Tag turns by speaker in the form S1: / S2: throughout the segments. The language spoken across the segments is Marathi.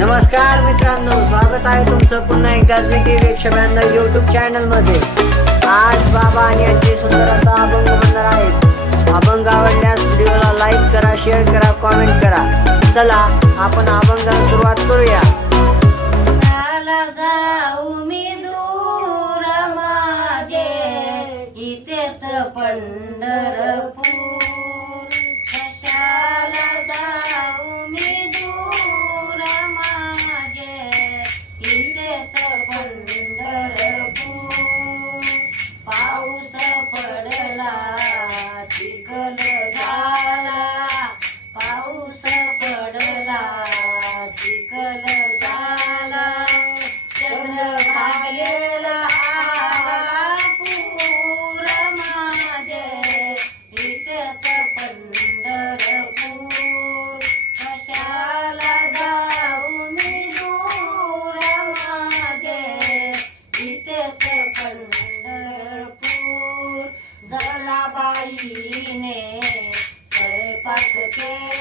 S1: नमस्कार मित्रांनो स्वागत आहे तुमचं पुन्हा एकदा विकी एकशे युट्यूब चॅनलमध्ये आज बाबा आणि यांचे सुंदर असा अभंग म्हणणार आहेत. अभंग आवडल्यास व्हिडिओला लाईक करा शेअर करा कॉमेंट करा. चला आपण अभंगाला सुरुवात करूया.
S2: पंढरपूर મીરાબાઈને જય ભગતે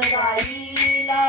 S2: गाईला